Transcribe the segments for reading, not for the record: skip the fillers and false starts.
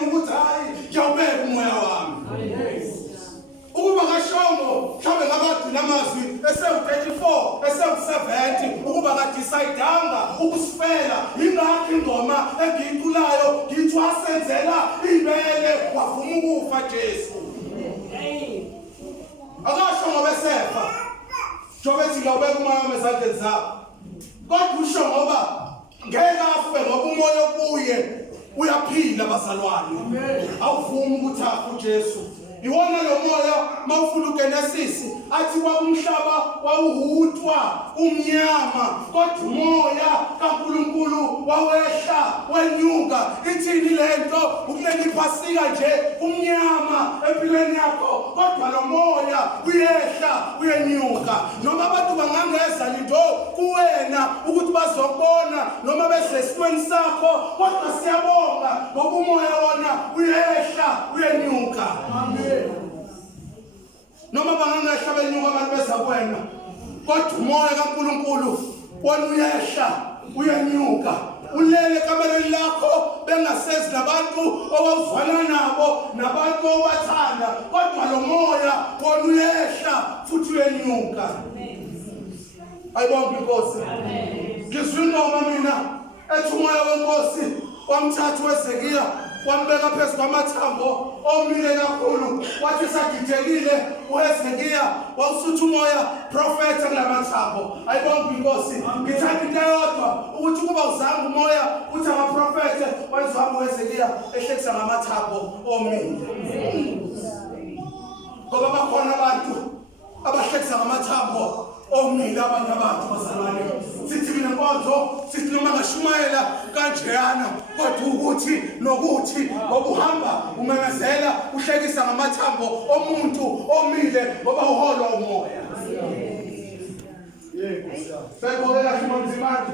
ukuthi hayi ngiyawubeka umoya wami. Ukuba ngashongo mhlawumbe ngabagcina amazwi esewu-34 esewu-70 ukuba kadicayidanga ukusifela. Yingakho ingoma engiyiculayo ngithi wasenzela ibele wavuma ukufa Jesu. Akasho ngoba esefa njengoba ethi ngiyawubeka umoya wami ezandleni zakho, kodwa usho ngoba ngeke afe ngoba umoya kuye uyaphila bazalwane. Awuvumi ukuthi afe uJesu. Iwona lo moya mawufuna uGenesis athi kwakumhlaba wawuhutwa umnyama, kodwa umoya kaNkulunkulu wawehla wenyuka. Ithini lento? Ukuneniphasika nje umnyama empilweni yakho, kodwa lo moya uyehla uyenyuka. Noma abantu bangangeza into kuwena ukuthi bazobona noma besesimweni sakho, kodwa siyabonga ngoba umoya wona uyehla uyenyuka. Amen. Noma bangangehla benyuka abantu bezakwena, kodwa umoya kaNkulunkulu wona uyehla uyenyuka. Ulele kamelweni lakho bengasezi nabantu owawuzwana nabo, nabantu owathanda, kodwa lo moya wona uyehla futhi uyenyuka. Ayibonge inkosi. Ngizwe ingoma mina ethi umoya wenkosi wamthatha uHezekiya wambeka phezu kwamathambo omile kakhulu. Wathi sagijekile uHezekiya wawusutha umoya prophet kulamathambo. Ayibonge inkosi. Ngithanda into eyodwa ukuthi ukuba uzanga umoya uthi amaprofete wayizwanga uHezekiya ehlekisa ngamathambo omile. Ngoba bakhona abantu abahlekisa ngamathambo omile. Abanye abantu bazalwane sithi mina nkonzo sithi noma ngashumayela kanjeyana, kodwa ukuthi nokuthi ngokuhamba umemezela uhlekisa ngamathambo omuntu omile ngoba uholwa umoya. Sekho kahle manje.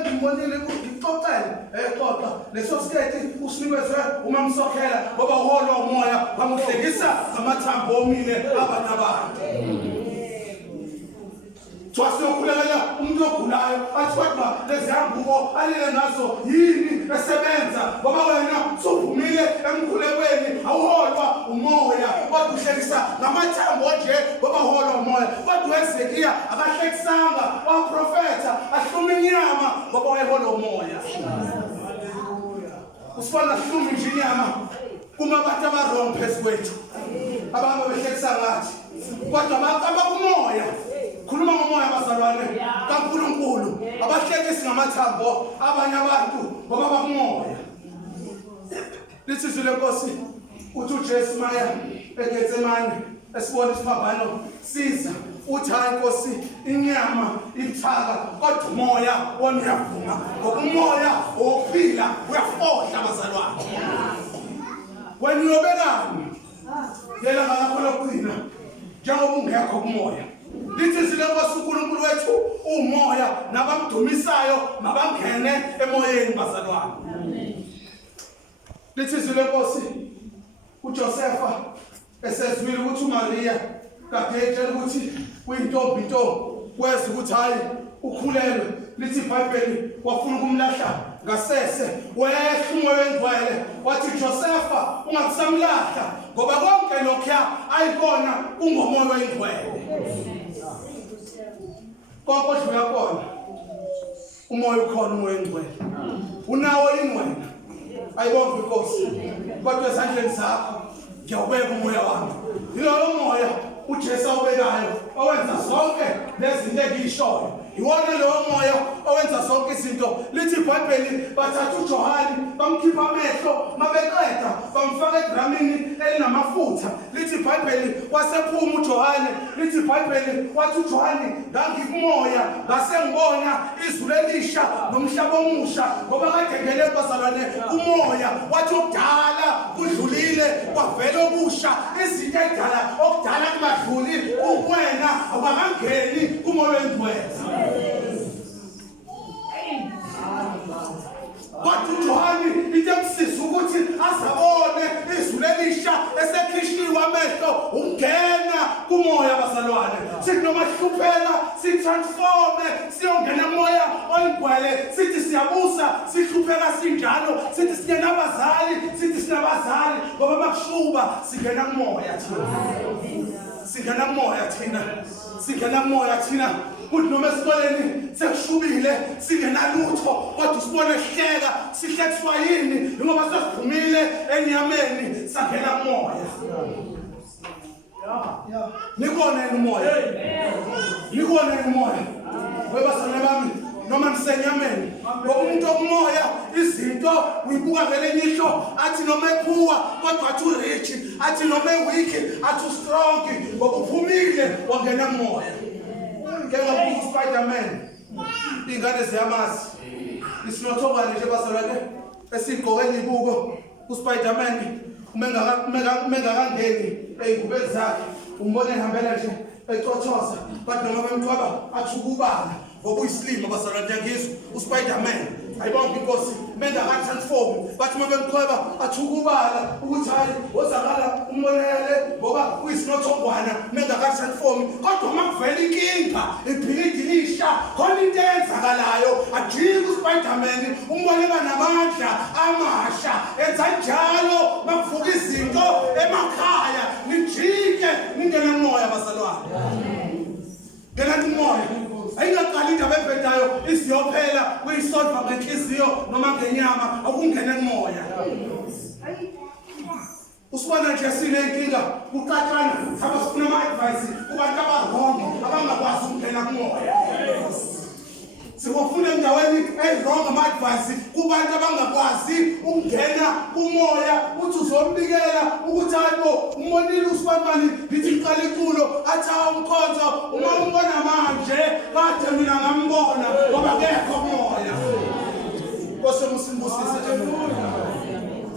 Ngibonile ngixoxela xoxa leso siketi usinikezwe umamsokhela ngoba uholwa umoya bamuhlekisa ngamathambo omile abanye abantu. Twasiyokhulekela umuntu ogulayo athi kodwa leziyambuko alele ngazo yini esebenza ngoba wena usuvumile emkhulekweni awuholwa umoya, kodwa uhlekisa ngamathambo nje ngoba uholwa umoya. Kodwa uHezekiya akahlekisanga, waprofetha ahluma inyama ngoba wayeholwa umoya. Usifana hluma nje inyama kuma abantu abarongo phezu kwethu, abantu behlekisa ngathi, kodwa abakumoya. Khuluma ngomoya bazalwane kaNkulunkulu, abahlekisi ngamathambo abanye abantu ngoba bakumoya. Lithi izwi lenkosi uthi uJesu maya eGetsemane esibona isiphambano siza, uthi hayi Nkosi inyama ithaka kodwa umoya wona uyavuma ngoba umoya ophila uyafohla bazalwane. Wena uyobekani yela ngakho lokugcina njengoba ungekho kumoya. Lithi izwi lenkosi uNkulunkulu wethu umoya, nabamdumisayo mabangene emoyeni bazalwane. Lithi izwi lenkosi uJosefa esezwile ukuthi uMaria kade etshela ukuthi uyintombi into kweza ukuthi hayi ukhulelwe. Lithi iBhayibheli wafuna ukumlahla ngasese, wehla umoya wengcwele wathi Josefa ungakusamlahla ngoba konke lokho ayibona kungomoya wengcwele. Konke odlula khona umoya ukhona, umoya wengcwele unawo ingcwele. Ayibonge inkosi. Kodwa ezandleni zakho ngiyawubeka umoya wami. Yilowo moya uJesu awubekayo owenza zonke lezi zinto engiyishoyo. Iwona lowo moya owenza zonke izinto. Lithi iBhayibheli bathatha uJohane bamkhipha amehlo, mabeqeda bamfaka edramini elinamafutha. Lithi iBhayibheli wasephuma uJohane. Lithi iBhayibheli wathi uJohane ngangikumoya ngasengibona izulu elisha nomhlaba omusha, ngoba kade ngene bazalwane umoya wathi okudala kudlulile kwavela okusha. Izinto ekudala okudala kungadluli uwena awakangeni kumoya wengcwele. Kodwa uJohane itemsisa ukuthi azabone izulu elisha esekhishliwe amehlo ungena kumoya bazalwane. sithi noma sihlupheka sitransforme siyongena moya oyigcwele sithi siyabusa sihlupheka sinjalo sithi singena abazali sithi sinabazali ngoba makushuba singena kumoya thina singena kumoya thina singena kumoya thina kuthi noma esikoleni sekushubile singenalutho kodwa usibone sihleka sihlekiswa yini ngoba sesiphumile enyameni sangena kumoya nikone umoya nikone umoya webasana bami noma nisenyameni ngoba umuntu okumoya izinto uyibuka vele nyisho athi noma ephuwa kodwa athi urich athi noma weak athi strong ngoba uphumile wangena kumoya ngengabuka uSpider-Man ingane ziyamazi isinothobane nje basalwane esigqokela ibuko uSpider-Man umengakangeni ey'ngubeni zakhe umbone ehambela nje ecothoza but noma bemthwaba athukubala ngoba uyisilima basalwane yakizwa uSpider-Man ayibonke inkosi mengakatransform bathi uma bemthwaba athukubala ukuthi hayi wozakala umbonele ngoba uyisinothongwana mengakatransform kodwa uma kuvela inkinga ibhikidilisha khona into eyenzakalayo ajike uSpider-Man umboneka namandla amasha enza njalo makuvuka izinto emakhaya nijike ningena kumoya basalwane ngena kumoya ayingaqali indaba ebhedayo isiyophela uyisolva ngenhliziyo noma ngenyama akungene kumoya usibona nje sinenkinga kuqathana sabe sifuna ama-advice kubantu abarongo abangakwazi ukungena kumoya sikufuna endaweni ezirongo ama-advice kubantu abangakwazi ukungena kumoya uthi uzombikela ukuthi hayibo umonile uSpider-Man lithi liqala iculo athi umkhonzo uma umbona manje kade mina ngambona ngoba kekho kumoya Nkosi musimbusise